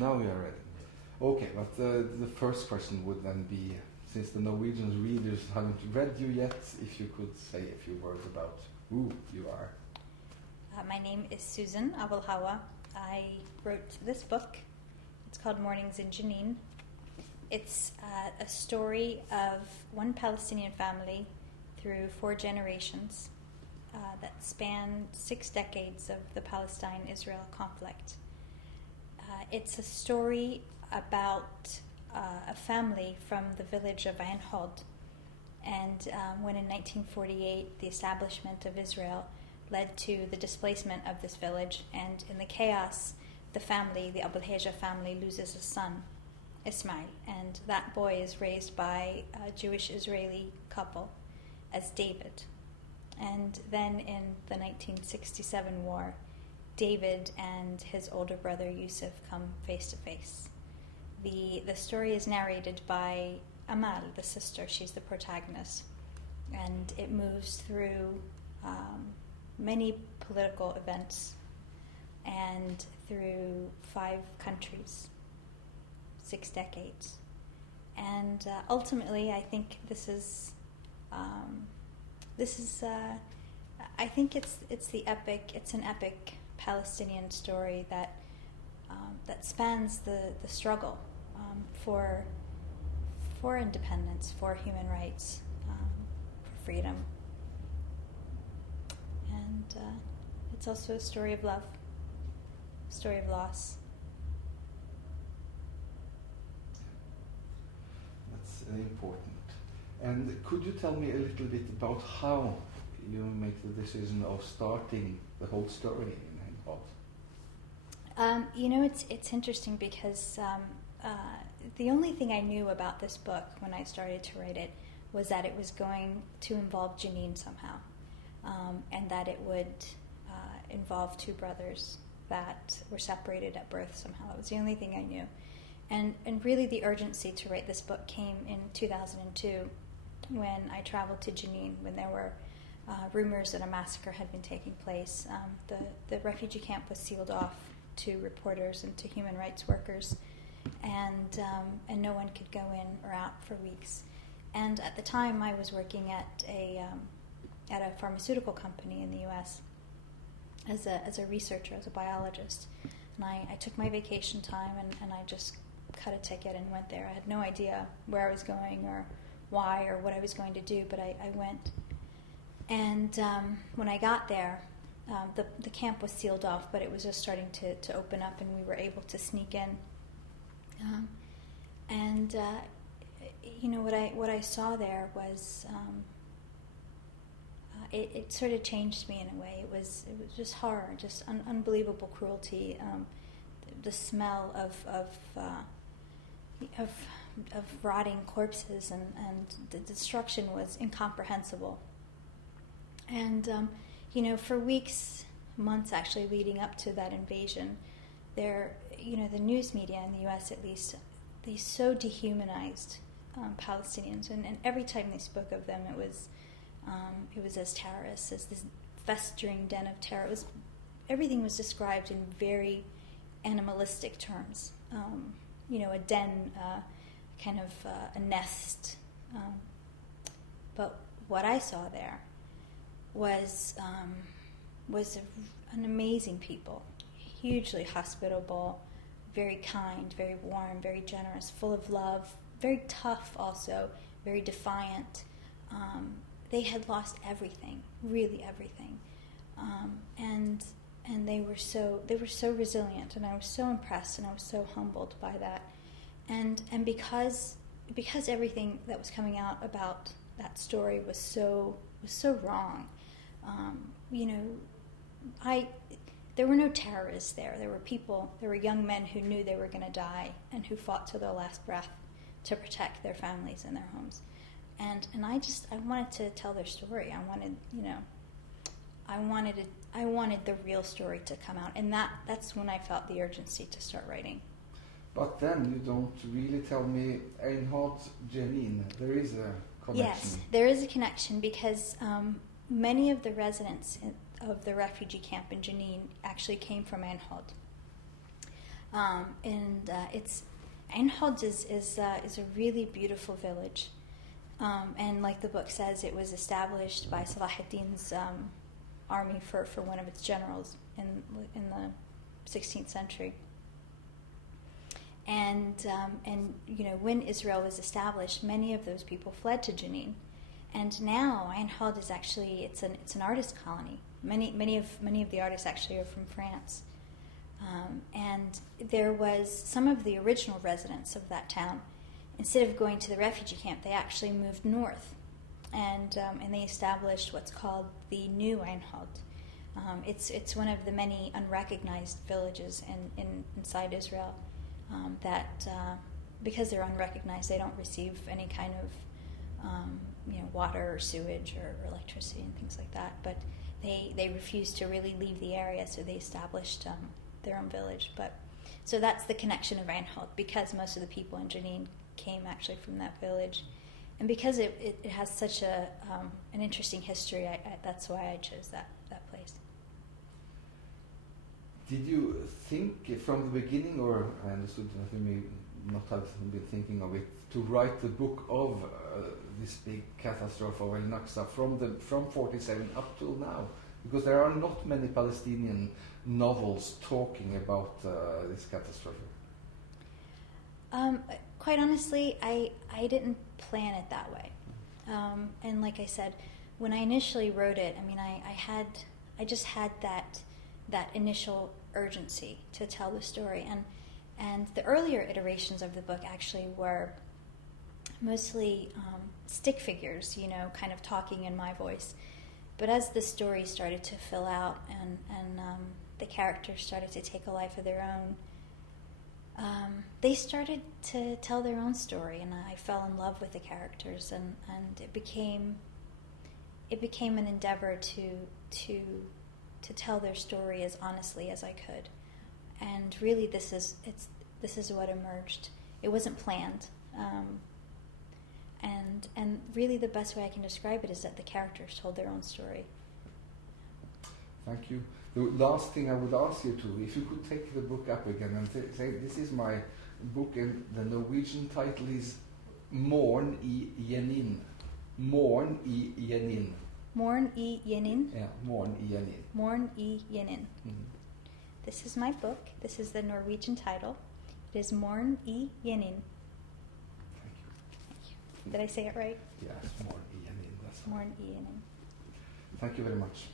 Now we are ready. Okay, but the first question would then be, since the Norwegian readers haven't read you yet, if you could say a few words about who you are. My name is Susan Abulhawa. I wrote this book. It's called Mornings in Jenin. It's a story of one Palestinian family through 4 generations that span 6 decades of the Palestine-Israel conflict. It's a story about a family from the village of Ein Hod, and when in 1948 the establishment of Israel led to the displacement of this village, and in the chaos the Abulhawa family loses a son, Ismail, and that boy is raised by a Jewish-Israeli couple as David. And then in the 1967 war, David and his older brother Yusuf come face to face. The story is narrated by Amal, the sister. She's the protagonist, and it moves through many political events and through 5 countries, 6 decades, and ultimately, I think I think it's the epic. It's an epic Palestinian story that spans the struggle for independence, for human rights, for freedom, and it's also a story of love, a story of loss. That's important. And could you tell me a little bit about how you make the decision of starting the whole story in Ein Hod? It's interesting because the only thing I knew about this book when I started to write it was that it was going to involve Jenin somehow, and that it would involve 2 brothers that were separated at birth somehow. That was the only thing I knew. And really the urgency to write this book came in 2002 when I traveled to Jenin, when there were rumors that a massacre had been taking place. The refugee camp was sealed off to reporters and to human rights workers, and no one could go in or out for weeks. And at the time, I was working at a pharmaceutical company in the U.S. as a researcher, as a biologist. And I took my vacation time and I just cut a ticket and went there. I had no idea where I was going or why or what I was going to do, but I went. And when I got there, the camp was sealed off, but it was just starting to open up, and we were able to sneak in. What I saw there was it sort of changed me in a way. It was just horror, just unbelievable cruelty. The smell of rotting corpses and the destruction was incomprehensible. And for weeks, months actually leading up to that invasion, the news media in the U.S. at least, they so dehumanized Palestinians, and every time they spoke of them, it was as terrorists, as this festering den of terror. Everything was described in very animalistic terms. A den, kind of a nest. But what I saw there was an amazing people, hugely hospitable, very kind, very warm, very generous, full of love, very tough also, very defiant. They had lost everything, really everything, and they were so resilient, and I was so impressed, and I was so humbled by that, and because everything that was coming out about that story was so wrong. There were no terrorists there. There were people, there were young men who knew they were going to die and who fought to their last breath to protect their families and their homes. And I wanted to tell their story. I wanted the real story to come out, and that's when I felt the urgency to start writing. But then you don't really tell me Ein Hod, Jenin. There is a connection. Yes, there is a connection because many of the residents of the refugee camp in Jenin actually came from Ein Hod. It's Einhold is a really beautiful village, and like the book says, it was established by Salah ad-Din's army for one of its generals in the 16th century. And when Israel was established, many of those people fled to Jenin, and now Einhold is actually it's an artist colony. Many of the artists actually are from France, and there was some of the original residents of that town. Instead of going to the refugee camp, they actually moved north, and they established what's called the New Einhold. It's one of the many unrecognized villages inside Israel. That because they're unrecognized, they don't receive any kind of water or sewage or electricity and things like that. But they refused to really leave the area, so they established their own village. But so that's the connection of Einhold, because most of the people in Jenin came actually from that village, and because it has such an interesting history, that's why I chose that place. Did you think from the beginning, or I understood that you may not have been thinking of it, to write the book of this big catastrophe of El Naksa from 47 up till now? Because there are not many Palestinian novels talking about this catastrophe. Quite honestly, I didn't plan it that way. And like I said, when I initially wrote it, I mean, I just had that initial urgency to tell the story, and the earlier iterations of the book actually were mostly stick figures, kind of talking in my voice. But as the story started to fill out and the characters started to take a life of their own, they started to tell their own story, and I fell in love with the characters, and it became an endeavor to tell their story as honestly as I could. And really, this is what emerged. It wasn't planned, and really the best way I can describe it is that the characters told their own story. Thank you. The last thing I would ask you to, if you could take the book up again and say, this is my book, and the Norwegian title is Morn I Jenin. Morn I Jenin. Morn I Jenin. Yeah, Morn I Jenin. Morn I Jenin. Mm-hmm. This is my book. This is the Norwegian title. It is Morn I Jenin. Thank you. Did I say it right? Yes, Morn I Jenin. That's Morn I Jenin. Thank you very much.